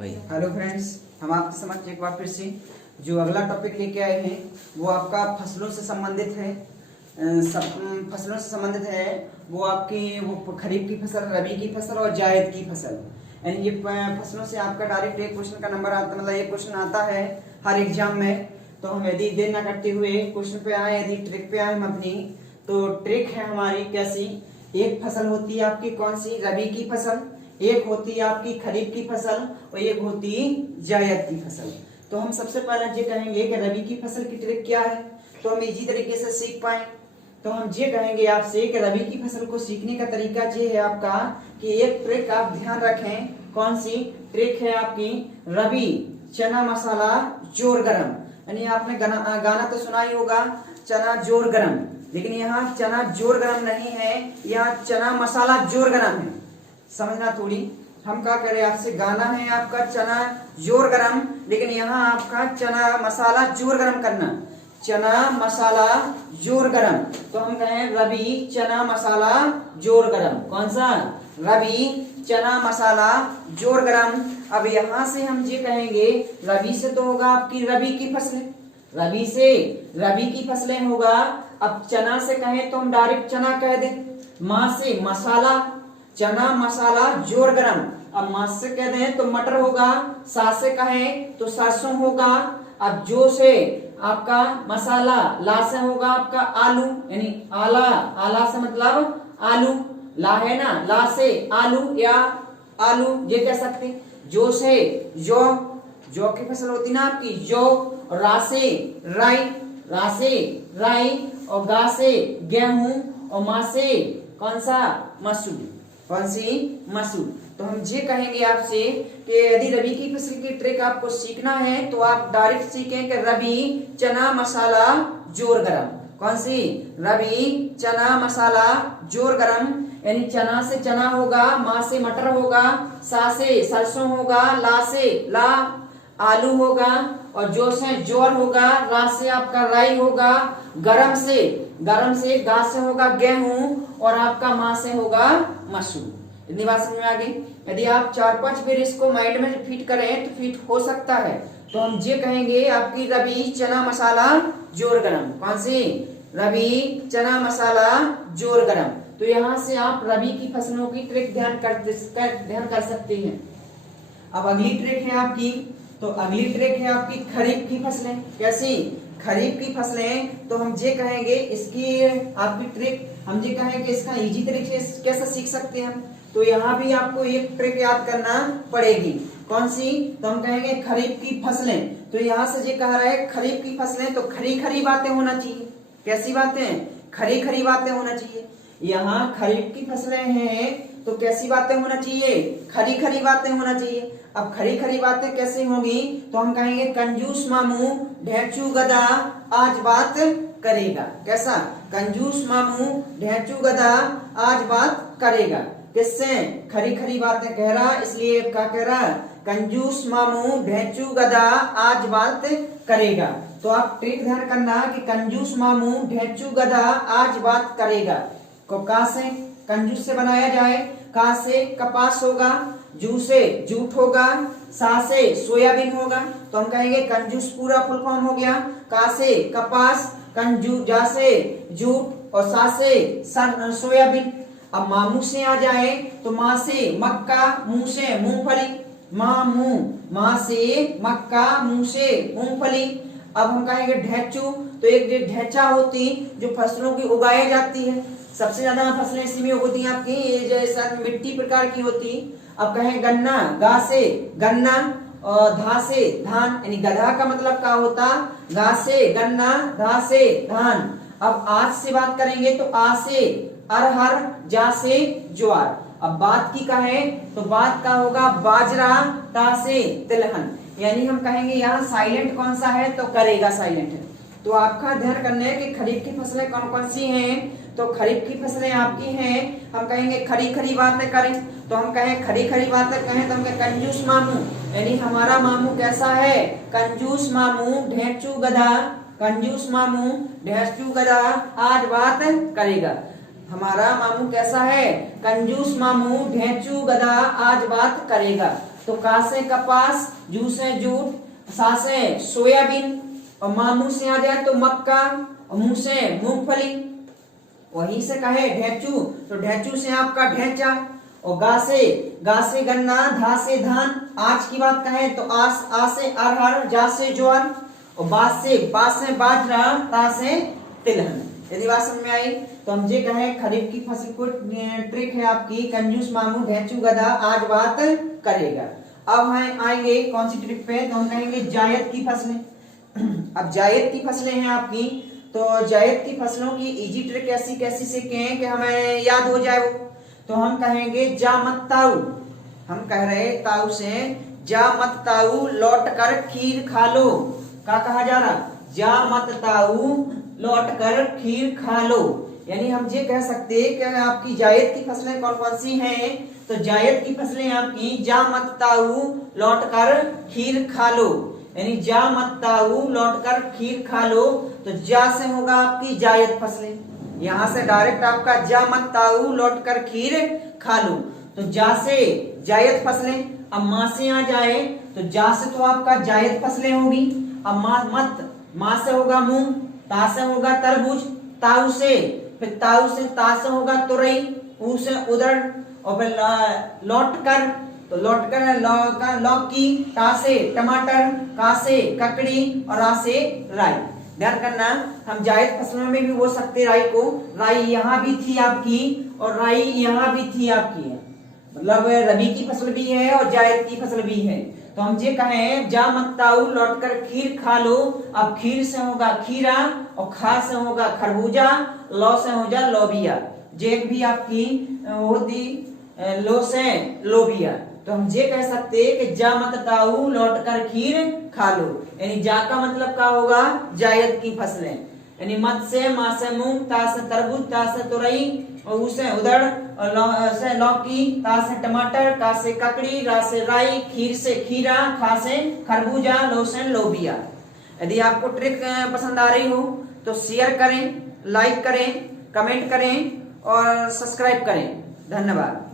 Hello friends, हम आपके समक्ष एक बार फिर से जो अगला टॉपिक लेके आए हैं वो आपका फसलों से संबंधित है। फसलों से संबंधित है वो आपकी वो खरीफ की फसल, रबी की फसल और जायद की फसल। यानी ये फसलों से आपका डायरेक्ट एक क्वेश्चन का नंबर आता, मतलब एक क्वेश्चन आता है हर एग्जाम में। तो हम यदि देर ना करते हुए क्वेश्चन पे आए, यदि ट्रिक पे आए हम अपनी, तो ट्रिक है हमारी कैसी, एक फसल होती है आपकी कौन सी, रबी की फसल, एक होती है आपकी खरीफ की फसल और एक होती है जायद की फसल। तो हम सबसे पहले ये कहेंगे कि रबी की फसल की ट्रिक क्या है, तो हम इजी तरीके से सीख पाए। तो हम ये कहेंगे आपसे कि रबी की फसल को सीखने का तरीका ये है आपका कि एक ट्रिक आप ध्यान रखें। कौन सी ट्रिक है आपकी, रबी चना मसाला जोर गरम। यानी आपने गाना तो सुना ही होगा, चना जोर गरम, लेकिन यहाँ चना जोर गरम नहीं है, यहाँ चना मसाला जोर गरम है। समझना थोड़ी, हम क्या कह रहे हैं आपसे, गाना है आपका चना जोर गरम, लेकिन यहाँ आपका चना मसाला जोर गरम करना, चना मसाला जोर गरम। तो हम कहें रबी चना मसाला जोर गरम। कौन सा, रबी चना मसाला जोर गरम। अब यहाँ से हम ये कहेंगे, रबी से तो होगा आपकी रबी की फसलें, रबी से रबी की फसलें होगा। अब चना से कहें तो हम डायरेक्ट चना कह दें, माँ से मसाला, चना मसाला जोर गरम। अब माँ से कह दें तो मटर होगा, सा से कहें तो सरसों होगा। अब जो से आपका मसाला, ला से होगा आपका आलू, यानी आला, आला से मतलब आलू, ला है ना, ला से आलू या आलू ये कह सकते। जो से जौ की फसल होती ना आपकी जौ, रा से राई, रा से राई, और गा से गेहूं, और मा से कौन सा, मसूर। कौन सी, मसूर। तो हम ये कहेंगे आपसे कि यदि रबी की फसल की ट्रिक आपको सीखना है तो आप डायरेक्ट सीखें कि रबी चना मसाला जोर गरम। कौन सी, रबी चना मसाला जोर गरम। यानी चना से चना होगा, माँ से मटर होगा, सा से सरसों होगा, ला से ला आलू होगा, और जो से जोर होगा, रा से आपका राई होगा, गरम से गा से होगा गेहूं, और आपका माँ से होगा मसूर। इतनी बात समझ में आ गई। यदि आप 4-5 बार इसको माइंड में फिट करें तो फिट हो सकता है। तो हम ये कहेंगे आपकी रबी चना मसाला जोर गरम। कौन सी, रबी चना मसाला जोर गरम। तो यहाँ से आप रबी की फसलों की ट्रिक ध्यान कर सकते हैं। अब अगली ट्रिक है आपकी, तो अगली ट्रिक है आपकी खरीफ की फसलें। कैसी, खरीफ की फसलें। तो हम ये कहेंगे इसकी आपकी ट्रिक, हम ये कहेंगे इसका इजी तरीके से कैसे सीख सकते हैं हम। तो यहाँ भी आपको एक ट्रिक याद करना पड़ेगी। कौन सी, तो हम कहेंगे खरीफ की फसलें। तो यहाँ से ये कह रहा है खरीफ की फसलें, तो खरी खरी बातें होना चाहिए। कैसी बातें, खरी खरी बातें होना चाहिए। यहाँ खरीफ की फसलें हैं तो कैसी बातें होना चाहिए, खरी खरी बातें होना चाहिए। अब खरी खरी बातें कैसे होंगी, तो हम कहेंगे कंजूस मामू ढेंचू गधा आज बात करेगा। कैसा, कंजूस मामू ढेंचू गधा आज बात करेगा। किससे, खरी खरी बातें कह रहा, इसलिए क्या कह रहा, कंजूस मामू ढेंचू गधा आज बात करेगा। तो आप ट्रिक ध्यान करना कि कंजूस मामू ढेंचू गधा आज बात करेगा को का से कंजूस से बनाया जाए, का से कपास होगा, जू से जूट होगा, सा से सोयाबीन होगा। तो हम कहेंगे कंजूस पूरा फुल फॉर्म हो गया, का से कपास, कंजू जा से जूट, और सा से सोयाबीन। अब मामू से आ जाए तो माँ से मक्का, मुंह से मूंगफली, माँ से मक्का, मुंह से मूंगफली। अब हम कहेंगे ढेंचू, तो एक ढेंचा होती जो फसलों की उगाई जाती है, सबसे ज्यादा फसलें इसी में होती हैं आपकी, ये जैसा मिट्टी प्रकार की होती। अब कहें गन्ना, गा से गन्ना, और धा से धान, यानी गधा का मतलब क्या होता, गा से गन्ना, धा से धान। अब आज से बात करेंगे तो आ से अरहर, जा से ज्वार। अब बात की कहें तो बात का होगा बाजरा, ता से तिलहन। यानी हम कहेंगे यहाँ साइलेंट कौन सा है, तो करेगा साइलेंट है। तो आपका ध्यान करना है कि खरीफ की फसलें कौन कौन सी हैं। तो खरीफ की फसलें आपकी हैं, हम कहेंगे खरी खरी बातें करें, तो हम कहें खरी खरी बातें कहें तो हम कहें कंजूस मामू, यानी हमारा मामू कैसा है, कंजूस मामू ढेंचू गधा, कंजूस मामू ढेंचू गधा आज बात करेगा। हमारा मामू कैसा है, कंजूस मामू ढेंचू गधा आज बात करेगा। तो का से कपास, जू से जूट, सा से सोयाबीन, और मामू से आ जाए तो मक्का, और मुंह से मूंगफली। वहीं से कहे ढेंचू तो ढेंचू से आपका ढेंचा, और गा से गन्ना, धा से धान। आज की बात कहें तो आ से अरहर, जा से ज्वार, और बास से बाजरा, ता से तिलहन। यदि बात समझ में आई तो हम जे कहें खरीफ की फसल को ट्रिक है आपकी कंजूस, मामू, ढेंचू, गधा आज बात करेगा। अब हम आएंगे कौन सी ट्रिक पे, तो हम कहेंगे जायद की फसलें। अब जायद की फसलें हैं आपकी, तो जायद की फसलों की इजी ट्रिक ऐसी कैसी सीखें कि हमें याद हो जाए वो। तो हम कहेंगे जा मत ताऊ, हम कह रहे ताऊ से जा मत ताऊ लौट कर खीर खा लो। क्या कहा जा रहा, जा मत ताऊ लौट कर खीर खा लो। यानी हम ये कह सकते हैं कि आपकी जायद की फसलें कौन कौन सी हैं, तो जायद की फसलें आपकी जा मत ताऊ लौट कर खीर खा लो। यानी जा मत ताऊ लौट कर खीर खा लो, तो जा से होगा आपकी जायद फसलें। यहां से डायरेक्ट आपका जा मत ताऊ लौट कर खीर खा लो, तो जा से जायद फसलें। अब मां से आ जाए तो जा से तो आपका जायद फसलें होगी। अब मां से होगा मूंग, ता से होगा तरबूज, ताऊ से फिर ताऊ से ता से होगा तुरई, ऊ से उदड़, और फिर लौट कर तो लौट कर लौकी, ता से टमाटर, का से ककड़ी, और आ से राई। ध्यान करना, हम जायद फसलों में भी बोल सकते राई को, राई यहाँ भी थी आपकी और राई यहाँ भी थी आपकी, मतलब रबी की फसल भी है और जायद की फसल भी है। तो हम ये कहें जा मत ताऊ लौट कर खीर खा लो। अब खीर से होगा खीरा, और खा से होगा खरबूजा, लौ से हो जा लोबिया, जेक भी आपकी होती लो से लोबिया। तो हम ये कह सकते हैं कि जा मत ताऊ लौट कर खीर खा लो। यानी जा का मतलब क्या होगा, जायद की फसलें। यानी मत से मां से मूंग, ता से तरबूज, ता से तुरई, और उसे उदड़, और से लौकी, ता से टमाटर, का से ककड़ी, रा से राई, खीर से खीरा, खा से खरबूजा, लो से लोबिया। यदि आपको ट्रिक पसंद आ रही हो तो शेयर करें, लाइक करें, कमेंट करें और सब्सक्राइब करें। धन्यवाद।